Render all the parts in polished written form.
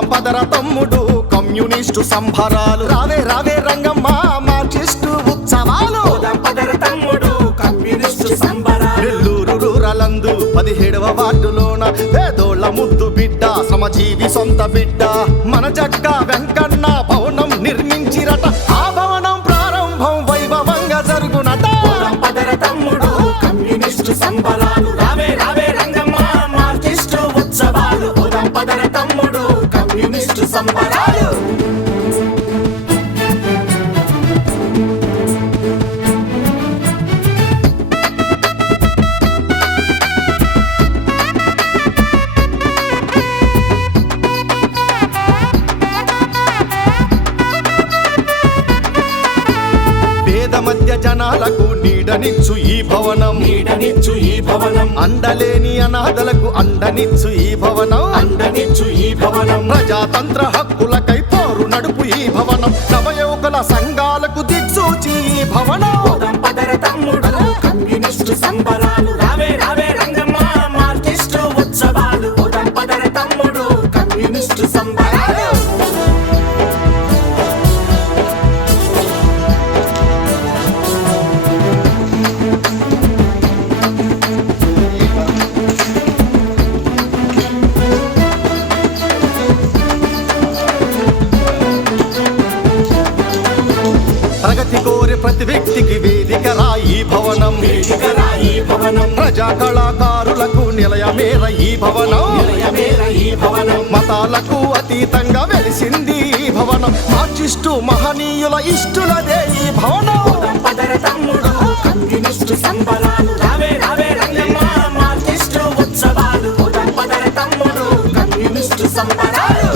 పోదాం పదర తమ్ముడు కమ్యూనిస్టు సంబరాలు రావే రావే రంగమ్మ మార్క్సిస్టు ఉత్సవాలు పోదాం పదర తమ్ముడు కమ్యూనిస్టు సంబరాలు నెల్లూరు రూరలందు 17వ వార్డులోన పేదోళ్ళ ముద్దు బిడ్డ శ్రమజీవి సొంత బిడ్డ మన జక్క వెంకన్న భవనం నిర్మించిరట ఆ భవనం ప్రారంభం వైభవంగా జరుగునట పోదాం పదర తమ్ముడు కమ్యూనిస్టు సంబరాలు రావే రావే రంగమ్మ మార్క్సిస్టు ఉత్సవాలు పోదాం పదర తమ్ముడు కమ్యూనిస్టు సంబరాలు మధ్య జనాలకు నీడనిచ్చు ఈ భవనం నీడనిచ్చు ఈ భవనం అండలేని అనాథలకు అండనిచ్చు ఈ భవనం అండనిచ్చు ఈ భవనం ప్రజాతంత్ర హక్కులకై పోరు నడుపు ఈ భవనం నవయువకుల సంఘాలకు దిక్సూచి ఈ భవనం పోదాం పదర తమ్ముడు కమ్యూనిస్టు సంబరాలు రావే రావే రంగమ్మ మార్క్సిస్టు ఉత్సవాలు పోదాం పదర తమ్ముడు కమ్యూనిస్టు సంబరాలు ప్రగతి కోరి ప్రతి వ్యక్తికి వేదిక రాయి భవనం వేదిక రాయి భవనం ప్రజా కళాకారులకు నిలయమేర ఈ భవనం నిలయమేర ఈ భవనం మతాలకు అతీతంగా వెలిసింది ఈ భవనం మార్క్సిస్టు మహనీయుల ఇష్టులదే ఈ భవనం పోదాం పదర తమ్ముడు కమ్యూనిస్టు సంబరాలు రావే రావే రంగమ్మ మార్క్సిస్టు ఉత్సవాలు పోదాం పదర తమ్ముడు కమ్యూనిస్టు సంబరాలు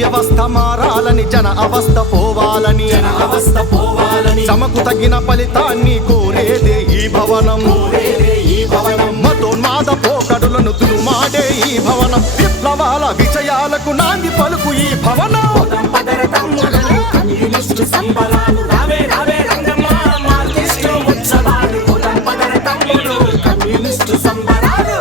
వ్యవస్థ మారాలని జన అవస్థ పోవాలని జన అవస్థ పోవాలని తమకు తగిన ఫలితాన్ని కోరేదే ఈ భవనం కోరేదే ఈ భవనం మతోన్మాద పోకడులను దురుమాడే ఈ భవనం విప్లవాల విజయాలకు నాంది పలుకు ఈ భవనం పోదాం పదర తమ్ముడు కమ్యూనిస్టు సంబరాలు రావే రావే రంగమ్మ మార్క్సిస్టు ఉత్సవాలు పోదాం పదర తమ్ముడు కమ్యూనిస్టు సంబరాలు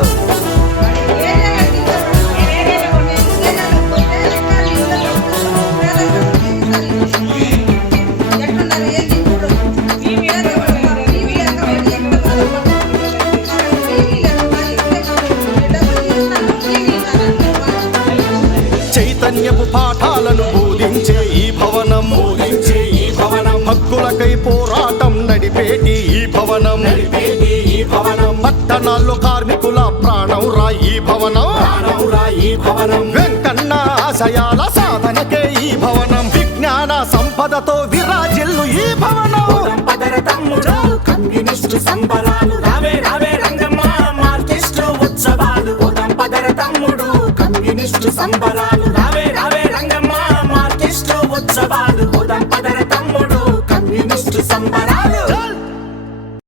చైతన్యపు పాఠాలను బోధించే ఈ భవనం బోధించే ఈ భవనం హక్కులకై పోరాటం నడిపేటి ఈ భవనం నడిపేటి ఈ భవనం పట్టణాల్లో కార్మికుల ప్రాణం రా ఈ భవనం ప్రాణం రా ఈ భవనం వెంకన్న ఆశయాల సాధనకే ఈ భవనం విజ్ఞాన సంపదతో విరాజిల్లు ఈ భవనం పోదాం పదర తమ్ముడు కమ్యూనిస్టు సంబరాలు రావే